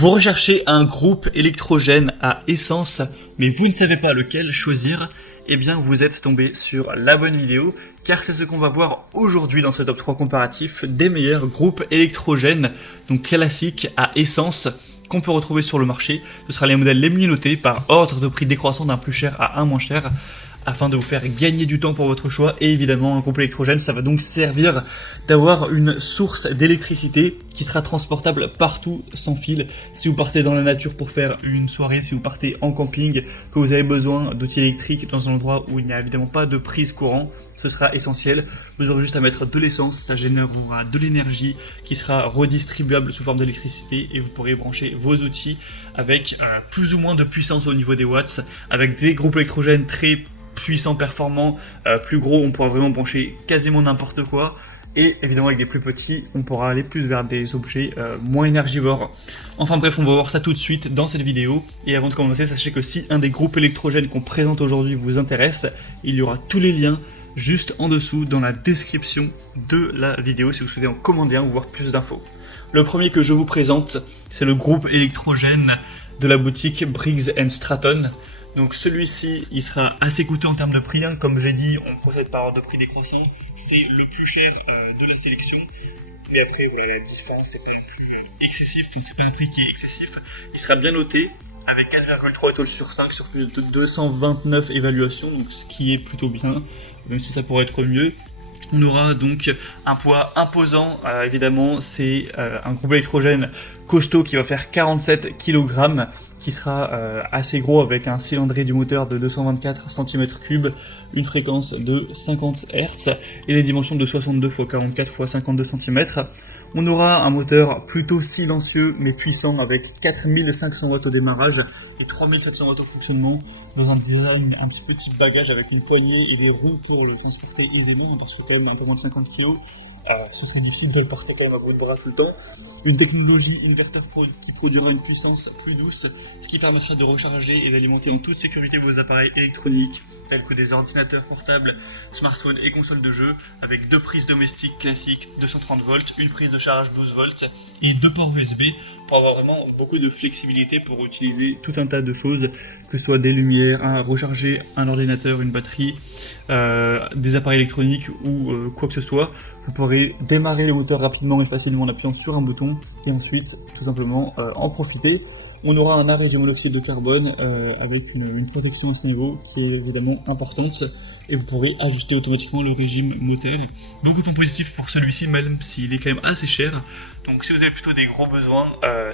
Vous recherchez un groupe électrogène à essence, mais vous ne savez pas lequel choisir, eh bien vous êtes tombé sur la bonne vidéo, car c'est ce qu'on va voir aujourd'hui dans ce top 3 comparatif des meilleurs groupes électrogènes, donc classiques à essence, qu'on peut retrouver sur le marché. Ce sera les modèles les mieux notés par ordre de prix décroissant d'un plus cher à un moins cher, afin de vous faire gagner du temps pour votre choix. Et évidemment, un groupe électrogène, ça va donc servir d'avoir une source d'électricité qui sera transportable partout sans fil. Si vous partez dans la nature pour faire une soirée, si vous partez en camping, que vous avez besoin d'outils électriques dans un endroit où il n'y a évidemment pas de prise courant, ce sera essentiel. Vous aurez juste à mettre de l'essence, ça générera de l'énergie qui sera redistribuable sous forme d'électricité et vous pourrez brancher vos outils avec plus ou moins de puissance au niveau des watts, avec des groupes électrogènes très puissant, performant, plus gros, on pourra vraiment brancher quasiment n'importe quoi. Et évidemment avec des plus petits, on pourra aller plus vers des objets moins énergivores. Enfin bref, on va voir ça tout de suite dans cette vidéo. Et avant de commencer, sachez que si un des groupes électrogènes qu'on présente aujourd'hui vous intéresse, il y aura tous les liens juste en dessous dans la description de la vidéo si vous souhaitez en commander un ou voir plus d'infos. Le premier que je vous présente, c'est le groupe électrogène de la boutique Briggs & Stratton. Donc celui-ci, il sera assez coûteux en termes de prix, hein. Comme j'ai dit, on procède par ordre de prix décroissant, c'est le plus cher de la sélection. Mais après, voilà, la différence, c'est pas un prix excessif, c'est pas un prix qui est excessif. Il sera bien noté, avec 4,3 étoiles sur 5 sur plus de 229 évaluations, donc ce qui est plutôt bien, même si ça pourrait être mieux. On aura donc un poids imposant, évidemment, c'est un groupe électrogène costaud qui va faire 47 kg, qui sera assez gros avec un cylindré du moteur de 224 cm3, une fréquence de 50 Hz et des dimensions de 62 x 44 x 52 cm. On aura un moteur plutôt silencieux mais puissant avec 4500 watts au démarrage et 3700 watts au fonctionnement, dans un design un petit peu type bagage avec une poignée et des roues pour le transporter aisément, parce que quand même un peu moins de 50 kg. Ce serait difficile de le porter quand même à bout de bras tout le temps. Une technologie inverter qui produira une puissance plus douce, ce qui permettra de recharger et d'alimenter en toute sécurité vos appareils électroniques tels que des ordinateurs portables, smartphones et consoles de jeux, avec deux prises domestiques classiques 230 volts, une prise de charge 12 volts et deux ports USB pour avoir vraiment beaucoup de flexibilité pour utiliser tout un tas de choses, que ce soit des lumières, à recharger un ordinateur, une batterie, des appareils électroniques ou quoi que ce soit. Vous pourrez démarrer le moteur rapidement et facilement en appuyant sur un bouton et ensuite tout simplement en profiter. On aura un arrêt du monoxyde de carbone avec une protection à ce niveau qui est évidemment importante, et vous pourrez ajuster automatiquement le régime moteur. Beaucoup de points positifs pour celui-ci, même s'il est quand même assez cher. Donc si vous avez plutôt des gros besoins,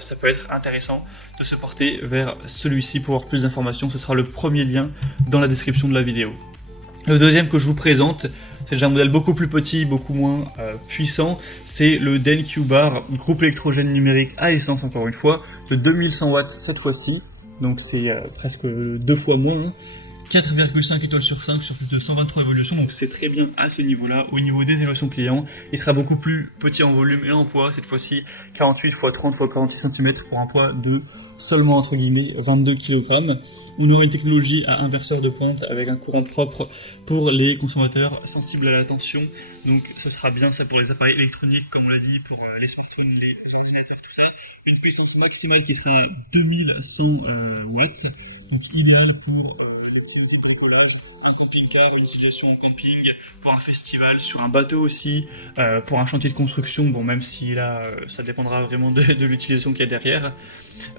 ça peut être intéressant de se porter vers celui-ci pour avoir plus d'informations. Ce sera le premier lien dans la description de la vidéo. Le deuxième que je vous présente, c'est déjà un modèle beaucoup plus petit, beaucoup moins puissant. C'est le DenQ Bar, groupe électrogène numérique à essence, encore une fois, de 2100 watts cette fois-ci. Donc c'est presque 2 fois moins. 4,5 étoiles sur 5 sur plus de 123 évaluations, donc c'est très bien à ce niveau-là. Au niveau des évaluations clients, il sera beaucoup plus petit en volume et en poids, cette fois-ci 48 x 30 x 46 cm pour un poids de seulement entre guillemets 22 kg. On aura une technologie à inverseur de pointe avec un courant propre pour les consommateurs sensibles à la tension. Donc ce sera bien ça pour les appareils électroniques, comme on l'a dit, pour les smartphones, les ordinateurs, tout ça. Une puissance maximale qui sera à 2100 watts, donc idéal pour les petits outils de bricolage, un camping-car, une utilisation en camping, pour un festival, sur un bateau aussi, pour un chantier de construction, bon même si là ça dépendra vraiment de l'utilisation qu'il y a derrière.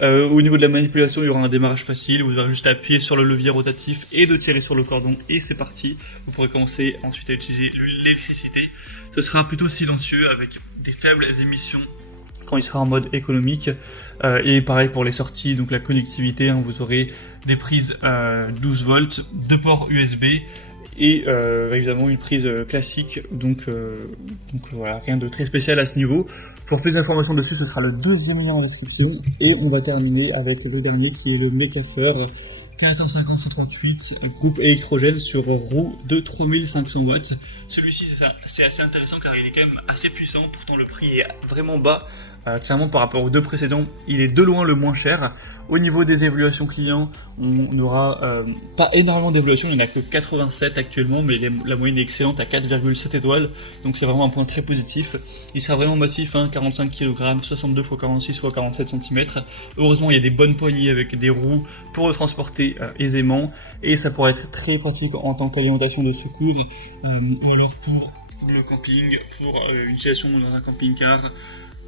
Au niveau de la manipulation, il y aura un démarrage facile, vous aurez juste à appuyer sur le levier rotatif et de tirer sur le cordon et c'est parti. Vous pourrez commencer ensuite à utiliser l'électricité. Ce sera plutôt silencieux avec des faibles émissions quand il sera en mode économique, et pareil pour les sorties, donc la connectivité, hein, vous aurez des prises 12 volts, deux ports USB et évidemment une prise classique, donc voilà, rien de très spécial à ce niveau. Pour plus d'informations dessus, ce sera le deuxième lien en description, et on va terminer avec le dernier qui est le Mekafer 450-138, groupe électrogène sur roue de 3500 watts. Celui-ci, c'est assez intéressant car il est quand même assez puissant, pourtant le prix est vraiment bas. Clairement par rapport aux deux précédents, il est de loin le moins cher. Au niveau des évaluations clients, on n'aura pas énormément d'évaluations, il n'y en a que 87 actuellement, mais la moyenne est excellente à 4,7 étoiles, donc c'est vraiment un point très positif. Il sera vraiment massif, 45 kg, 62 x 46 x 47 cm. Heureusement il y a des bonnes poignées avec des roues pour le transporter aisément, et ça pourrait être très pratique en tant qu'alimentation de secours, ou alors pour le camping, pour l'utilisation dans un camping-car,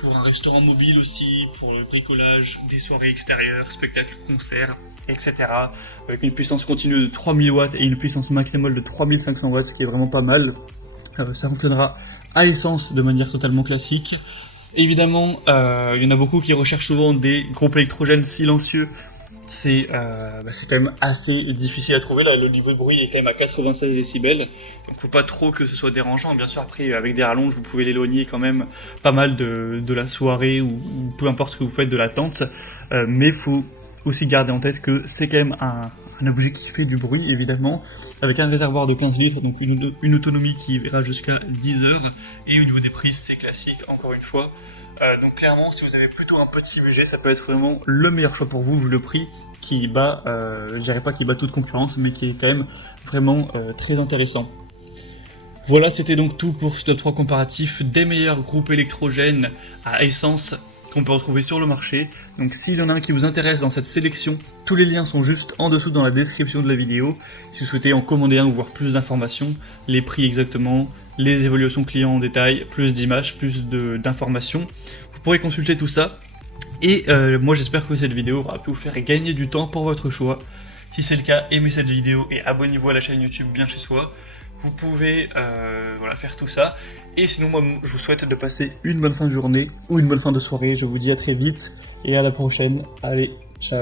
pour un restaurant mobile aussi, pour le bricolage, des soirées extérieures, spectacles, concerts, etc. Avec une puissance continue de 3000 watts et une puissance maximale de 3500 watts, ce qui est vraiment pas mal. Ça fonctionnera à essence de manière totalement classique. Évidemment, il y en a beaucoup qui recherchent souvent des groupes électrogènes silencieux. C'est quand même assez difficile à trouver. Là, le niveau de bruit est quand même à 96 décibels, donc faut pas trop que ce soit dérangeant. Bien sûr, après avec des rallonges, vous pouvez l'éloigner quand même pas mal de la soirée ou peu importe ce que vous faites de la tente, mais faut aussi garder en tête que c'est quand même un objet qui fait du bruit, évidemment, avec un réservoir de 15 litres, donc une autonomie qui ira jusqu'à 10 heures, et au niveau des prises, c'est classique, encore une fois. Donc clairement, si vous avez plutôt un petit budget, ça peut être vraiment le meilleur choix pour vous, vu le prix qui bat, je dirais pas qu'il bat toute concurrence, mais qui est quand même vraiment très intéressant. Voilà, c'était donc tout pour ce top 3 comparatif des meilleurs groupes électrogènes à essence qu'on peut retrouver sur le marché. Donc s'il y en a un qui vous intéresse dans cette sélection, tous les liens sont juste en dessous dans la description de la vidéo. Si vous souhaitez en commander un ou voir plus d'informations, les prix exactement, les évaluations clients en détail, plus d'images, plus d'informations, vous pourrez consulter tout ça. Et moi j'espère que cette vidéo aura pu vous faire gagner du temps pour votre choix. Si c'est le cas, aimez cette vidéo et abonnez-vous à la chaîne YouTube Bien Chez Soi. Vous pouvez faire tout ça. Et sinon, moi, je vous souhaite de passer une bonne fin de journée ou une bonne fin de soirée. Je vous dis à très vite et à la prochaine. Allez.